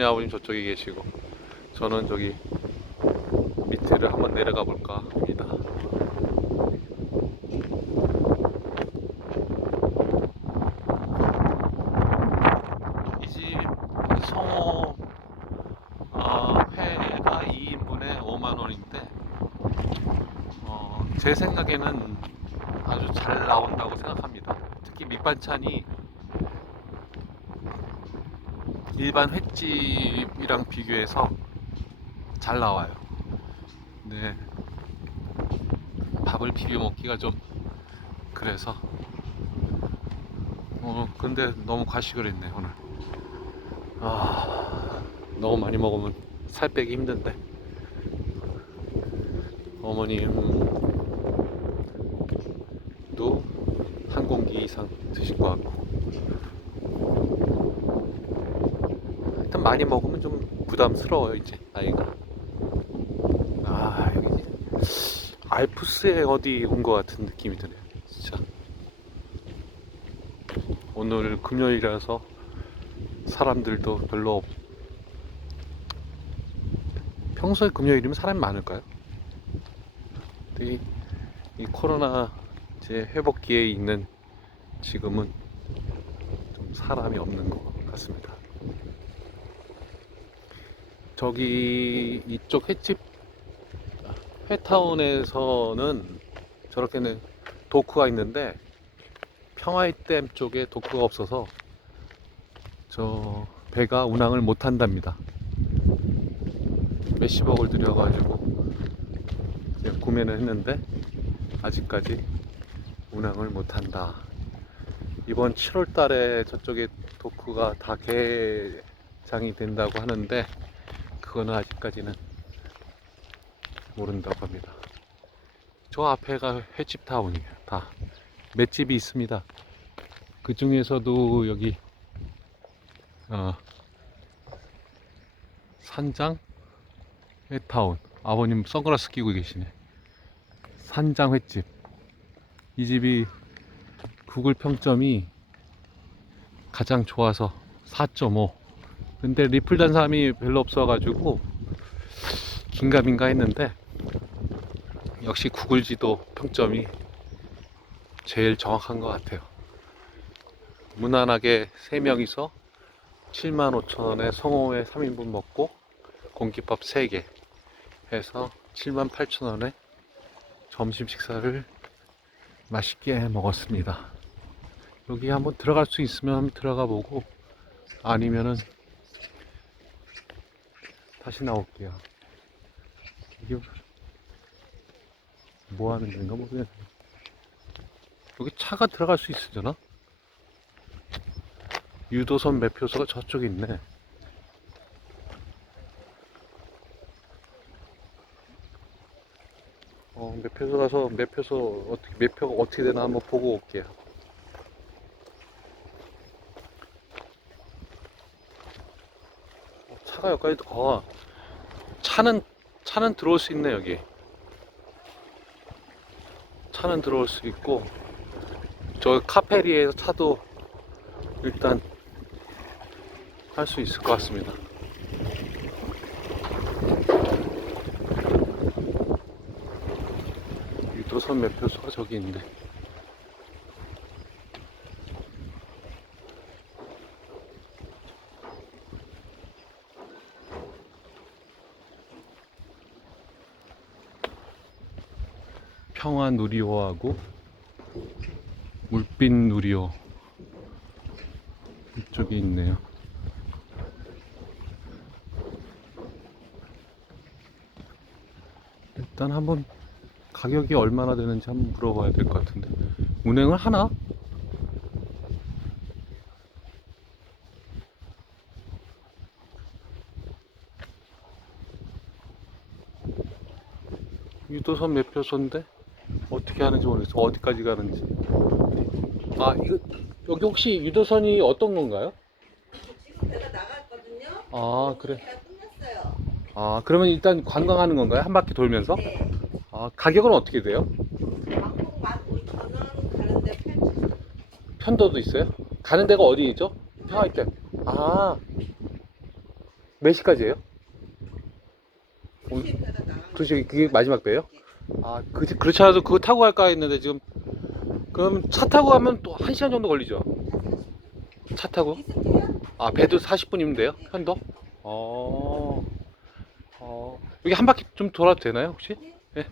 어머니 아버님 저쪽에 계시고 저는 저기 밑에를 한번 내려가 볼까 합니다. 이 집 성호 어, 회가 2인분에 5만 원인데 어, 제 생각에는 아주 잘 나온다고 생각합니다. 특히 밑반찬이 일반 횟집이랑 비교해서 잘 나와요. 네. 밥을 비벼 먹기가 좀 그래서 어 근데 너무 과식을 했네 오늘. 아 너무 많이 먹으면 살 빼기 힘든데 어머님도 한 공기 이상 드신 것 같고 하여튼 많이 먹으면 좀 부담스러워요 이제 나이가 아 여기 알프스에 어디 온 것 같은 느낌이 드네요 진짜 오늘 금요일이라서 사람들도 별로 없... 평소에 금요일이면 사람이 많을까요? 이, 이 코로나 이제 회복기에 있는 지금은 좀 사람이 없는 것 같습니다. 저기 이쪽 횟집 회타운에서는 저렇게는 도크가 있는데 평화이댐 쪽에 도크가 없어서 저 배가 운항을 못 한답니다. 몇십억을 들여가지고 구매는 했는데 아직까지 운항을 못 한다. 이번 7월 달에 저쪽에 도크가 다 개장이 된다고 하는데 그거는 아직까지는 모른다고 합니다. 저 앞에가 횟집 타운이에요. 다 맷집이 있습니다. 그 중에서도 여기 어, 산장 회타운 아버님 선글라스 끼고 계시네. 산장 횟집. 이 집이 구글 평점이 가장 좋아서 4.5. 근데 리플 단 사람이 별로 없어가지고 긴가민가 했는데 역시 구글 지도 평점이 제일 정확한 것 같아요. 무난하게 3명이서 75,000원에 성호회 3인분 먹고 공깃밥 3개 해서 78,000원에 점심 식사를 맛있게 먹었습니다. 여기 한번 들어갈 수 있으면 한번 들어가 보고 아니면은 다시 나올게요. 이게 뭐 하는 데인가 모르겠네. 여기 차가 들어갈 수 있으려나? 유도선 매표소가 저쪽에 있네. 어, 매표소 가서 매표소 어떻게 매표가 어떻게 되나 한번 보고 올게요. 어, 차가 여기까지 가. 차는 차는 들어올 수 있네 여기. 차는 들어올 수 있고 저 카페리에서 차도 일단 할 수 있을 것 같습니다. 유도선 매표소가 저기 있네. 누리호하고 물빛 누리호 이쪽에 있네요. 일단 한번 가격이 얼마나 되는지 한번 물어봐야 될 것 같은데 운행을 하나? 유도선 매표소인데 어떻게 하는지 모르겠어 어디까지 가는지 아 이거 여기 혹시 유도선이 어떤 건가요? 아 그래. 다 끝났어요. 아 그러면 일단 관광하는 건가요? 한 바퀴 돌면서? 네. 아 가격은 어떻게 돼요? 왕복 15,000원 가는데 8,000원. 편도도 있어요? 가는 데가 어디죠? 평화이댐. 아. 몇 시까지예요? 나가면 2시 그게 마지막 배예요? 아, 그 그렇지 않아도 그거 타고 갈까 했는데 지금 그럼 차 타고 가면 또 1시간 정도 걸리죠? 차 타고? 아, 배도 40분이면 돼요? 편도? 어. 어. 여기 한 바퀴 좀 돌아도 되나요, 혹시? 네.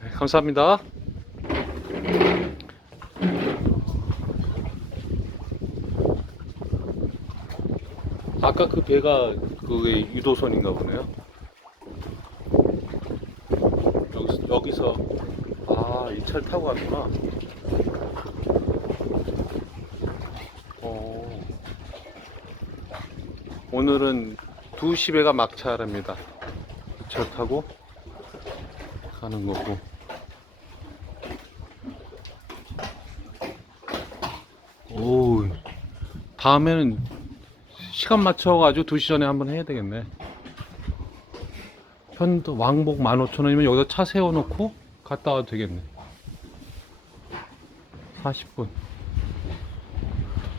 네, 감사합니다. 아까 그 배가 그게 유도선인가 보네요. 여기서, 아, 이 차를 타고 갔구나. 어. 오늘은 2시 배가 막차랍니다. 이 차를 타고 가는 거고. 오, 다음에는 시간 맞춰가지고 2시 전에 한번 해야 되겠네. 편도 왕복 15,000원이면 여기다 차 세워놓고 갔다 와도 되겠네. 40분.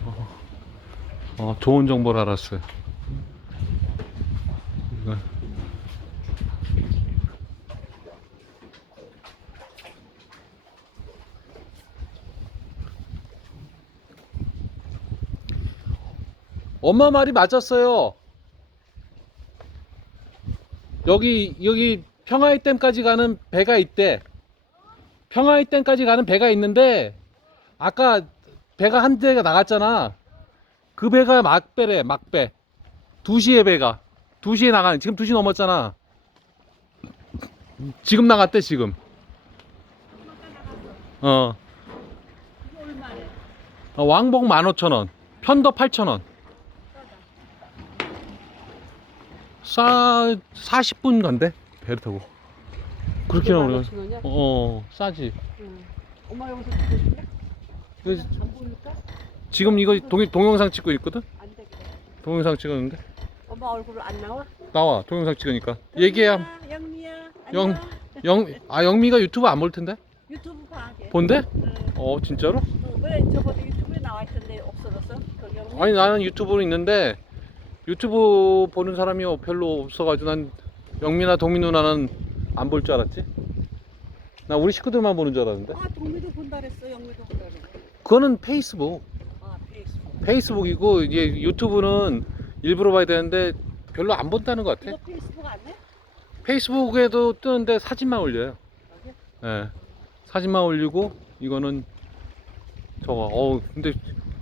어, 어, 좋은 정보를 알았어요. 엄마 말이 맞았어요. 여기 여기 평화의 댐까지 가는 배가 있대. 평화의 댐까지 가는 배가 있는데 아까 배가 한 대가 나갔잖아. 그 배가 막배래, 막배. 2시에 배가. 2시에 나가는, 지금 2시 넘었잖아. 지금 나갔대, 지금. 어. 어, 왕복 15,000원. 편도 8,000원. 싸, 40분 간대. 배를 타고. 그렇게 나오네. 원이야? 어, 싸지. 응. 엄마 여기서 싶냐? 이거 안 보일까? 지금 이거 동, 동영상 찍고 있거든? 안 되겠다. 동영상 찍었는데? 엄마 얼굴 안 나와? 나와, 동영상 찍으니까. 얘기해. 영미야. 영- 안녕. 영, 아, 영미가 유튜브 안 볼 텐데? 유튜브 봐. 걔. 본대? 응. 어, 진짜로? 어, 왜 저번에 유튜브에 나와 있던데 없어졌어? 영미? 아니, 나는 유튜브는 있는데, 유튜브 보는 사람이 별로 없어가지고, 난 영미나 동민 누나는 안 볼 줄 알았지? 나 우리 식구들만 보는 줄 알았는데? 아 동미도 본다 그랬어. 영미도 본다 그랬어. 그거는 페이스북. 아 페이스북. 페이스북이고, 이제 유튜브는 일부러 봐야 되는데, 별로 안 본다는 것 같아. 이거 페이스북 안 해? 페이스북에도 뜨는데 사진만 올려요. 여기? 예. 사진만 올리고 이거는 저거 어우 근데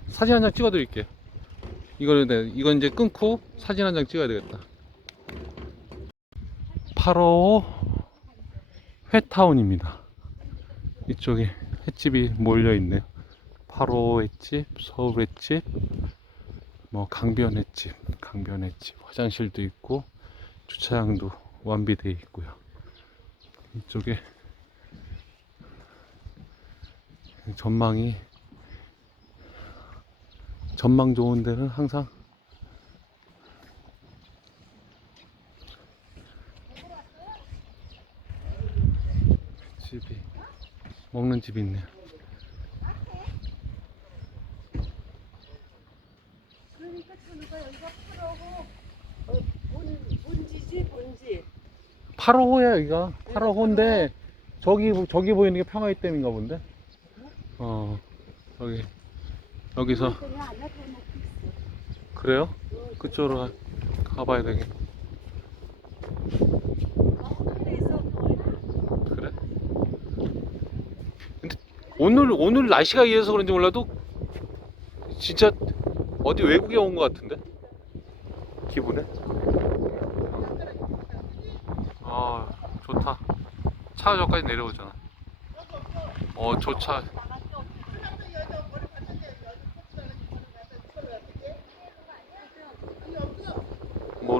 사진 한 장 찍어 드릴게요. 이거는 네, 이건 이제 끊고 사진 한 장 찍어야 되겠다. 8호 회타운입니다. 이쪽에 횟집이 몰려 있네요. 8호 횟집, 서울 횟집, 뭐 강변 횟집, 강변 횟집, 화장실도 있고 주차장도 완비되어 있고요. 이쪽에 전망이 전망 좋은 데는 항상 집이 먹는 집이 있네요. 그러니까 저희가 여기가 파라고 어, 본 본지지 본지. 8호호야 여기가 8호호인데 저기 저기 보이는 게 평화의 댐인가 본데. 어 여기 여기서. 그래요? 그쪽으로 가- 가봐야 되겠. 그래? 근데 오늘 오늘 날씨가 이래서 그런지 몰라도 진짜 어디 외국에 온 것 같은데 기분에. 아 좋다. 차가 저까지 내려오잖아. 어 조차.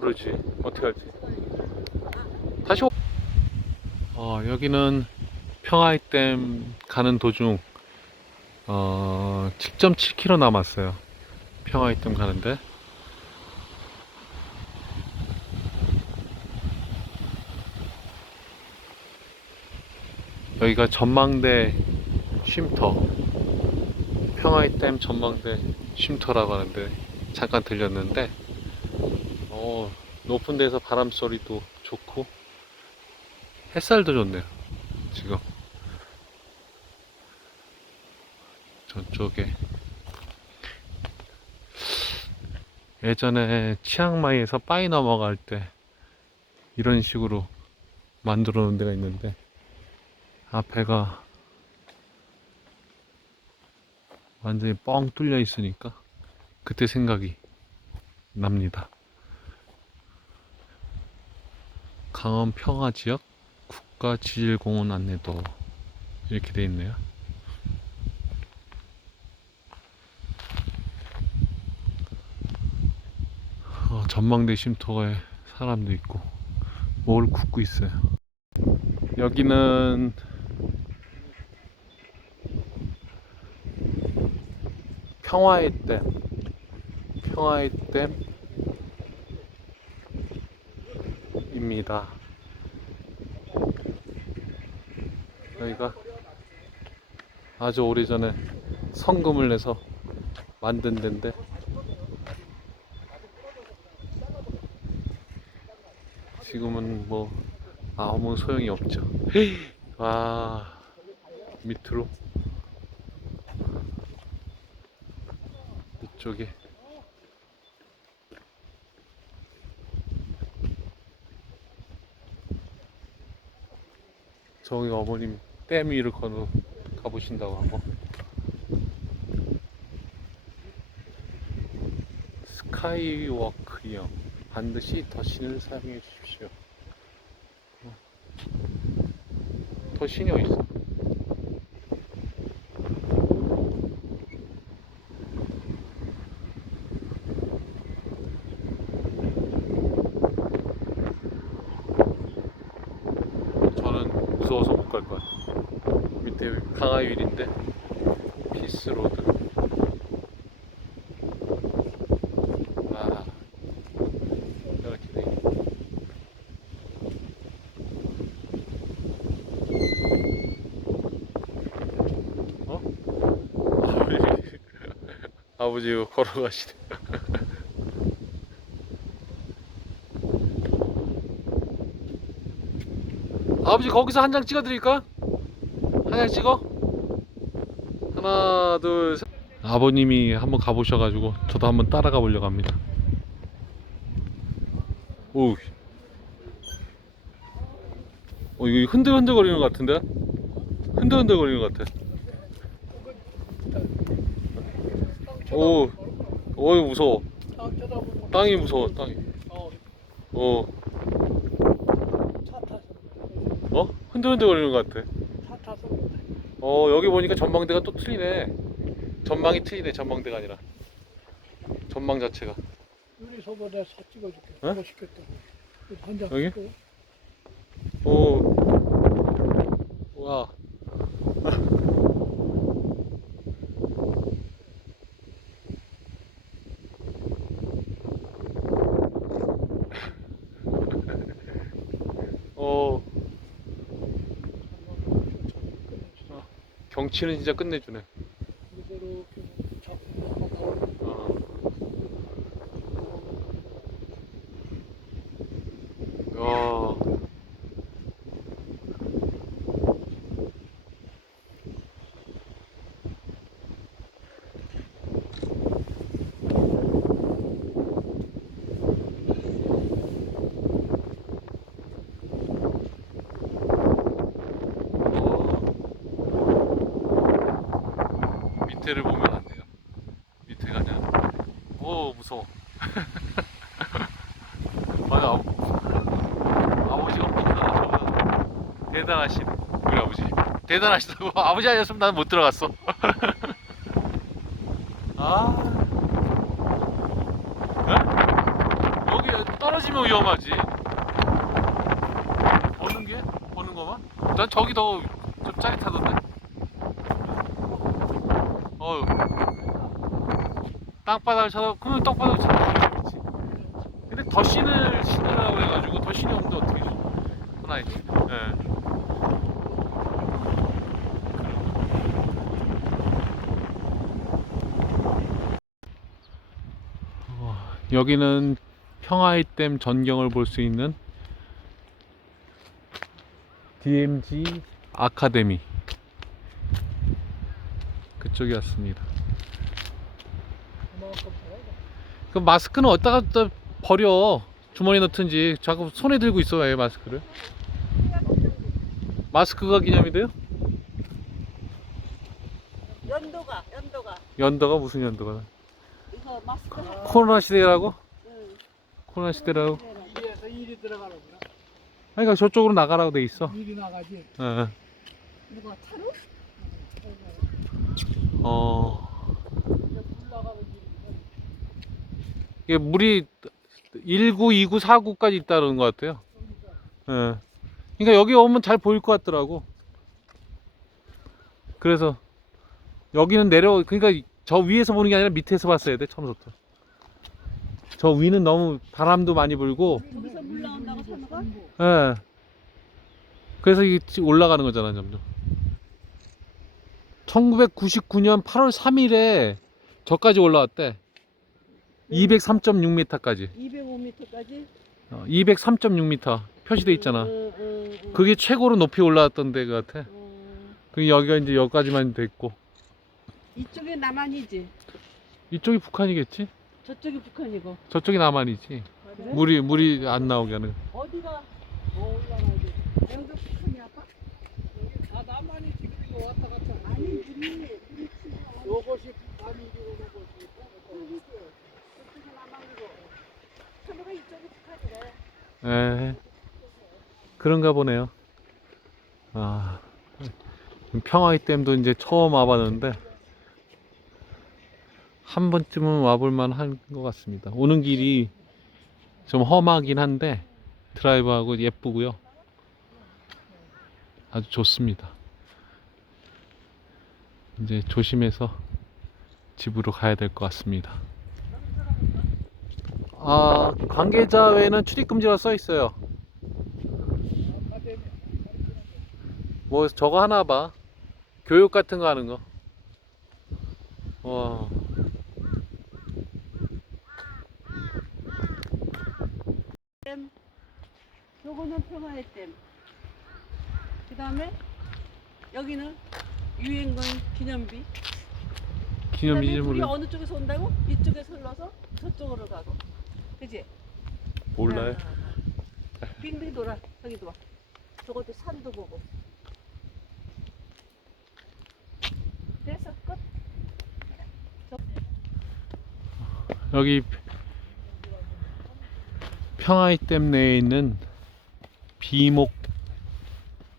그러지. 어떻게 할지. 다시 오... 어, 여기는 평화이댐 가는 도중 어, 7.7km 남았어요. 평화이댐 가는데. 여기가 전망대 쉼터. 평화이댐 전망대 쉼터라고 하는데 잠깐 들렸는데. 어, 높은 데서 바람 소리도 좋고. 햇살도 좋네요 지금. 저쪽에. 예전에 치앙마이에서 빠이 넘어갈 때 이런 식으로 만들어 놓은 데가 있는데 앞에가 완전히 뻥 뚫려 있으니까 그때 생각이 납니다. 강원 평화 지역 국가 지질공원 안내도 이렇게 돼 있네요. 어, 전망대 쉼터에 사람도 있고 뭘 굽고 있어요. 여기는 평화의 댐, 평화의 댐입니다. 여기가 아주 오래전에 성금을 내서 만든 데인데. 지금은 뭐 아무 소용이 없죠. 와 밑으로. 이쪽에. 저기 어머님 댐 위를 건너 가보신다고 하고 스카이워크요 반드시 더신을 사용해 주십시오 어. 더신이 어딨어 저는 무서워서 못 갈 것 같아요. 밑에 강하윌인데 피스로드. 아 이렇게 돼. 어? 아버지, 아버지 걸어가시네. 아버지 거기서 한 장 찍어드릴까? 한장 찍어? 하나 둘 셋. 아버님이 한번 가보셔가지고 저도 한번 따라가 보려고 합니다. 오. 어 이거 흔들흔들 거리는 것 같은데? 흔들흔들 거리는 것 같아. 오. 어이 무서워. 땅이 무서워 땅이. 어, 어. 어? 흔들흔들 거리는 것 같아. 어 여기 보니까 전망대가 또 틀리네 전망이 틀리네 전망대가 아니라 전망 자체가 유리 소보 내가 사 찍어줄게. 어? 멋있겠다. 한장 여기? 오 와. 어 경치는 진짜 끝내주네. 그대로 이렇게 잡고 한번 가보면 어. 야. 어. 밑에를 보면 안 돼요. 밑에가 아니라. 오 무서워. 아니 아, 아버지가 저보다 대단하신 우리 아버지 대단하시다고 아버지 아니었으면 나는 못 들어갔어. 아 에? 여기 떨어지면 위험하지. 보는 게 보는 거만? 난 저기 더 바닥을 그러면 떡바닥을 쳐다보지 근데 더신을 신으라고 해가지고 더신이 없는데 어떻게 신나야지 예. 여기는 평화의댐 전경을 볼 수 있는 DMG 아카데미 그쪽이었습니다. 그 마스크는 어디다가 또 버려 주머니 넣든지 자꾸 손에 들고 있어 왜 마스크를? 마스크가 기념인데요? 연도가 연도가 연도가 무슨 연도가? 이거 마스크 코로나 시대라고? 응. 코로나 시대라고? 이에서 일이 들어가는구나. 그러니까 저쪽으로 나가라고 돼 있어. 일이 나가지. 어. 누가 차로? 어. 이게 물이 19, 29, 49까지 있다는 것 같아요. 예. 그러니까 여기 오면 잘 보일 것 같더라고. 그래서 여기는 내려 그러니까 저 위에서 보는 게 아니라 밑에서 봤어야 돼 처음부터. 저 위는 너무 바람도 많이 불고, 저기서 물 나온다고 산호가? 예. 그래서 이게 올라가는 거잖아 점점. 1999년 8월 3일에 저까지 올라왔대. 203.6m까지. 205m까지? 어, 203.6m 표시돼 있잖아. 응, 응, 응. 그게 최고로 높이 올라왔던 데가 같아. 어, 그 여기가 이제 여기까지만 됐고 이쪽이 남한이지. 이쪽이 북한이겠지? 저쪽이 북한이고. 저쪽이 남한이지. 그래? 물이 물이 안 나오게 하는. 어디가 뭐 올라가야 돼. 여기가 북한이 아빠? 다 나만이 지금 이거 왔다 갔다. 아니 우리 우리 친구 요것이 북한이고 요것이 저쪽이 남한이고. 산호가 이쪽이 북한이래. 에 그런가 보네요. 아 평화의 댐도 이제 처음 와봤는데 한 번쯤은 와볼 만 한 것 같습니다. 오는 길이 좀 험하긴 한데 드라이브하고 예쁘고요. 아주 좋습니다. 이제 조심해서 집으로 가야 될 것 같습니다. 아 관계자 외에는 출입 금지라 써 있어요. 뭐 저거 하나 봐. 교육 같은 거 하는 거. 와. 댐. 요거는 평화의 댐. 그 다음에 여기는 유엔군 기념비. 기념비 우리 어느 쪽에서 온다고? 이쪽에서 흘러서 저쪽으로 가고. 그지? 몰라요. 아, 빙빙 돌아. 저기도 와. 저것도 산도 보고. 됐어. 끝. 여기 평화의 댐 내에 있는 비목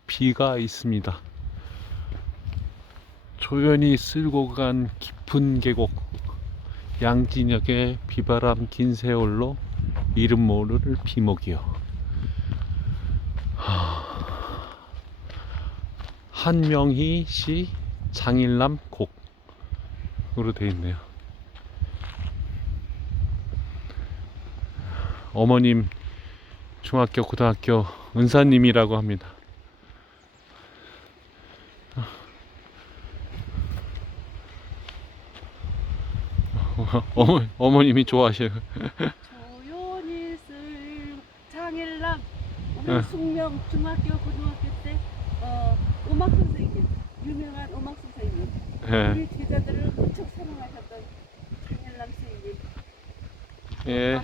비가 있습니다. 조연히 쓸고 간 깊은 계곡 양진역의 비바람 긴 세월로 이름 모를 비목이요. 하, 한명희 씨 장일남 곡으로 되어 있네요. 어머님 중학교 고등학교 은사님이라고 합니다. 어머 어머님이 좋아하셔요. 조연히 쓸 장일남. 네. 우리 숙명 중학교 고등학교 때 어, 음악 선생님 유명한 음악 선생님 예. 우리 제자들을 무척 사랑하셨던 장일남 선생님 예.